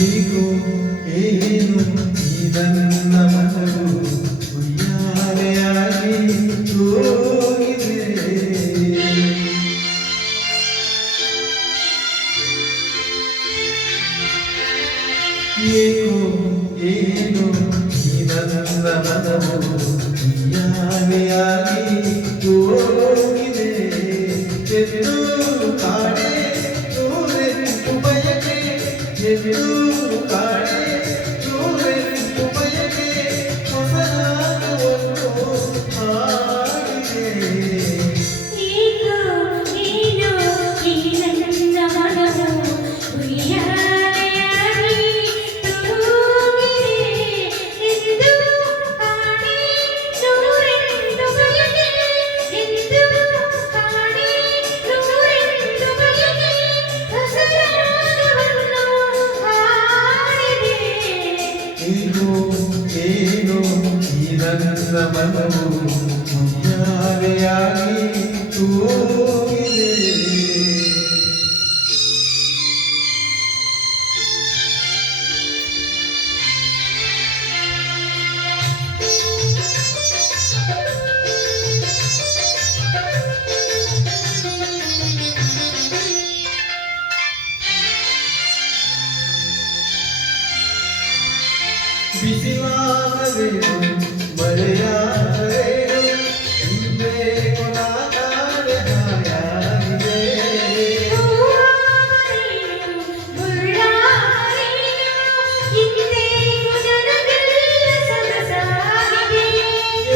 ಹೀಗೂ ಏನು ಈ ನನ್ನ ಮನವು ಉಯ್ಯಾಲೆಯಾಗಿ ಹೋಗಿದೆ. ಏಕೋ ಏನು ಈ ನನ್ನ ಮನವು ಉಯ್ಯಾಲೆಯಾಗಿ ಹೋಗಿದೆ. ಎಂದು ಕಾಣೆ ನೂರೆಂಟು ಬಯಕೆ, ಎಂದು ಕಾಣೆ ನೂರೆಂಟು ಬಯಕೆ, ಹೊಸ ರಾಗವನ್ನು ಹಾಡಿದೆ. ಈಗ ನೀನು ಈ ನನ್ನ ಮನವು ಉಯ್ಯಾಲೆಯಾಗಿ ತೂಗಿದೆ. ಎಂದು ಕಾಣೆ ನೂರೆಂಟು ಬಯಕೆ, ಎಂದು ಕಾಣೆ ನೂರೆಂಟು ಬಯಕೆ, ಹೊಸ ರಾಗವನ್ನು ಹಾಡಿದೆ. ಹೀಗೂ ಏನು ಈ ನನ್ನ ಮನವು ಉಯ್ಯಾಲೆಯಾಗಿ ಹೋಗಿದೆ. ಬಿಸಿಲಾಗಲೇನು ಮಳೆಯಾಗಲೇನು ಹಿಂದೆ ಕೊನಾಡೆ ಹಾಯಾಗಿದೆ.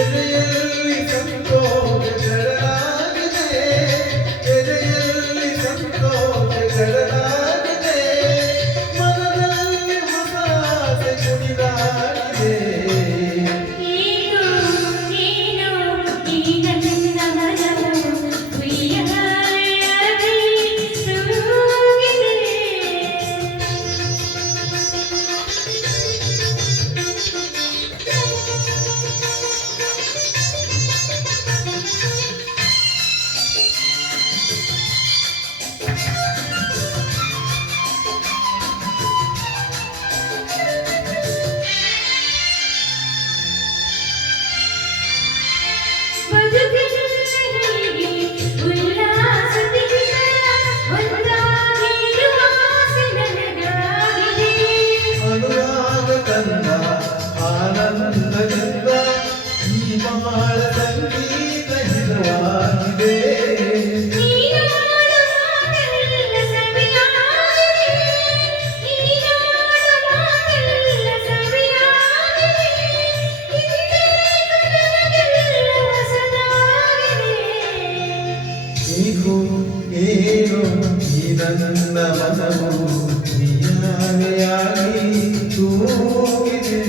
ಎದೆಯಲ್ಲಿ ಸಂತೋಷ ಕೆರಳಾಗಿದೆ, ಎದೆಯಲ್ಲಿ ಸಂತೋಷ ಕೆರಳಾಗಿದೆ, ಮನದಲ್ಲಿ ಹೊಸ ಆಸೆ ಕುಣಿದಾಡಿದೆ. ಅನುರಾಗ ತಂದ ಆನಂದದಿಂದ ಈ ಬಾಳ ಸಂಗೀತ ಹಿತವಾಗಿದೆ. ಹೀಗೂ ಏನು ಈ ನನ್ನ ಮನವು ಉಯ್ಯಾಲೆಯಾಗಿ ಹೋಗಿದೆ.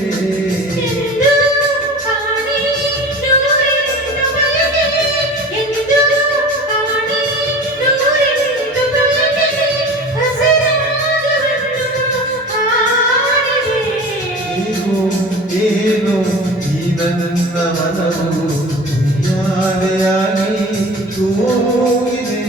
ಹೀಗೂ ಏನು ಈ ನನ್ನ ಮನವು ಉಯ್ಯಾಲೆಯಾಗಿ ಹೋಗಿದೆ.